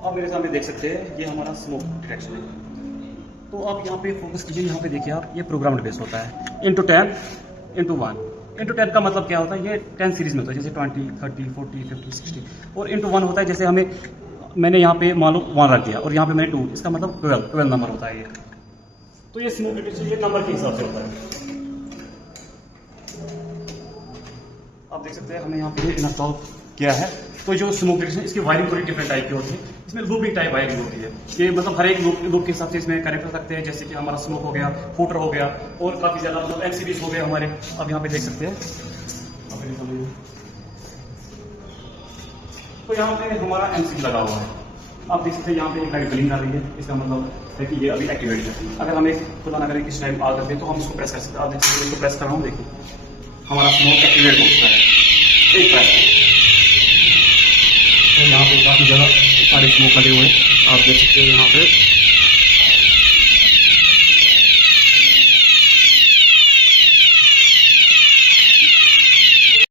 आप मेरे सामने देख सकते हैं ये हमारा स्मोक डिटेक्शन है। तो आप यहाँ पे फोकस कीजिए, यहाँ पे देखिए आप, ये प्रोग्राम्ड बेस होता है इंटू 10 इंटू 1। इंटू 10 का मतलब क्या होता है, ये 10 सीरीज में होता है, जैसे 20, 30, 40, 50, 60। और इंटू 1 होता है, जैसे हमें मैंने यहाँ पे मान लो 1 रख दिया और यहाँ पे मैंने 2, इसका मतलब 12 नंबर होता है ये। तो ये स्मोक डिटेक्शन ये नंबर के हिसाब से होता है। आप देख सकते हैं हमने यहाँ पे इंस्टॉल किया है। तो जो स्मोक डिटेक्शन, इसकी वायरिंग थोड़ी डिफरेंट टाइप की होती है। इसमें लूपिंग टाइप वायरिंग होती है, ये मतलब हर एक लूप के हिसाब से इसमें कनेक्ट कर सकते हैं, जैसे कि हमारा स्मोक हो गया, फूटर हो गया, और काफ़ी ज़्यादा मतलब एलसीडीज हो गए हमारे। आप यहाँ पे देख सकते हैं। तो यहाँ पे हमारा एमसीबी लगा हुआ है। आप देख सकते हैं यहाँ पे एक लाइट ब्लिंक आ रही है, इसका मतलब है कि ये अभी एक्टिवेट है। अगर हम एक खुदा ना करें किस टाइम आ करते हैं तो हम इसको प्रेस कर सकते हैं। आप देख सकते हैं, इसको प्रेस कर रहा हूँ, देखिए हमारा स्मोक एक्टिवेट हो चुका है एक प्रेस। तो यहाँ पे काफ़ी ज़्यादा सारे स्मोक लगे हुए हैं, आप देख सकते हैं यहाँ पे।